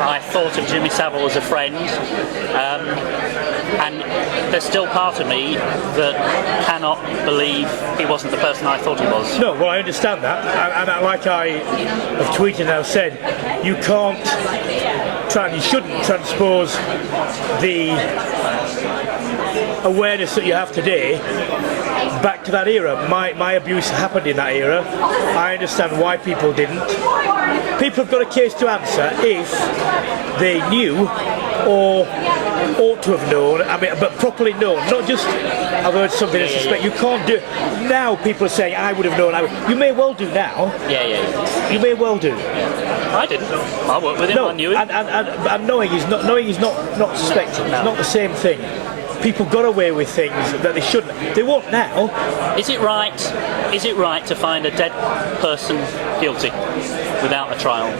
I thought of Jimmy Savile as a friend, and there's still part of me that cannot believe he wasn't the person I thought he was. No, well, I understand that, and like I have tweeted and I've said, you can't you shouldn't transpose the awareness that you have today back to that era. My abuse happened in that era. I understand why people didn't. People have got a case to answer if they knew or ought to have known, I mean, but properly known, not just I've heard something and suspect. You can't do. Now people are saying I would have known. You may well do now. Yeah. You may well do. I didn't. I worked with him. I knew him. And knowing is not suspecting. No. It's not the same thing. People got away with things that they shouldn't. They won't now. Is it right? Is it right to find a dead person guilty without a trial?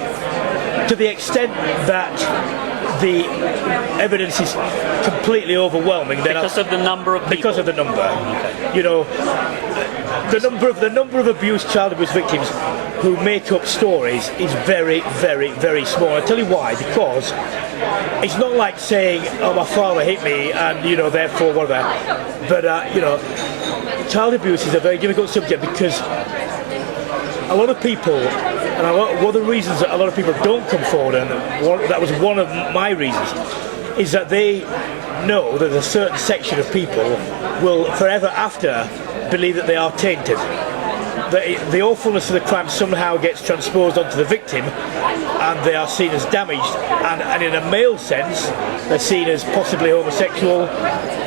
To the extent that the evidence is completely overwhelming, then Because of the number of people. because of the number. Okay. You know, the number of child abuse victims who make up stories is very, very, very small. I'll tell you why. Because it's not like saying, "Oh, my father hit me," and therefore whatever. But child abuse is a very difficult subject because a lot of people, and one of the reasons that a lot of people don't come forward, and that was one of my reasons, is that they know that a certain section of people will forever after believe that they are tainted. The awfulness of the crime somehow gets transposed onto the victim, and they are seen as damaged, and in a male sense they're seen as possibly homosexual,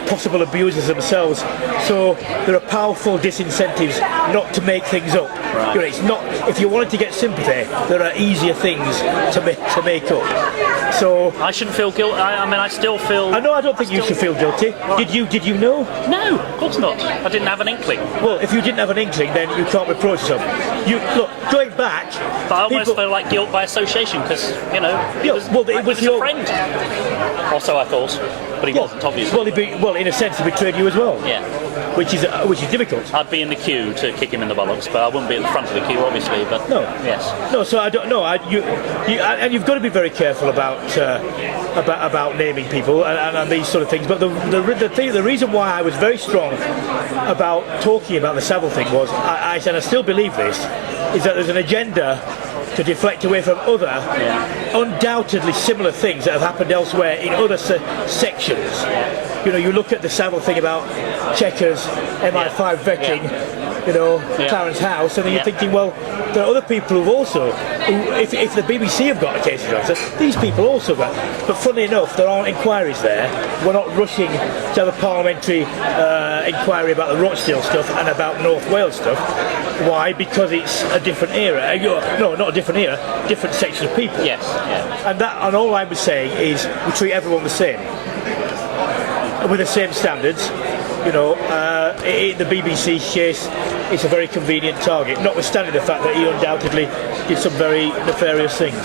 possible abusers themselves. So there are powerful disincentives not to make things up. Right. It's not, if you wanted to get sympathy, there are easier things to make up. So I shouldn't feel guilty. I mean, I still feel. I don't think you should feel guilty. Right. Did you know? No, of course not. I didn't have an inkling. Well, if you didn't have an inkling, then you can't reproach yourself. You look, going back. But I almost feel like guilt by association because he was your a friend. Or so I thought, but he wasn't obviously. Well, in a sense, he betrayed you as well. Yeah. Which is difficult. I'd be in the queue to kick him in the bollocks, but I wouldn't be at the front of the queue, obviously. But no. Yes. No. So I don't know. And you've got to be very careful about naming people and these sort of things. But the reason why I was very strong about talking about the Savile thing was, and I still believe this, is that there's an agenda to deflect away from other undoubtedly similar things that have happened elsewhere in other sections. You look at the Savile thing about Chequers, MI5 vetting, Clarence House, and then you're thinking, well, there are other people who've also, if the BBC have got a case to answer, these people also got. But funnily enough, there aren't inquiries there. We're not rushing to have a parliamentary inquiry about the Rochdale stuff and about North Wales stuff. Why? Because it's a different era. No, not a different era, different section of people. Yes. Yeah. And all I was saying is we treat everyone the same, with the same standards. The BBC's case, it's a very convenient target, notwithstanding the fact that he undoubtedly did some very nefarious things.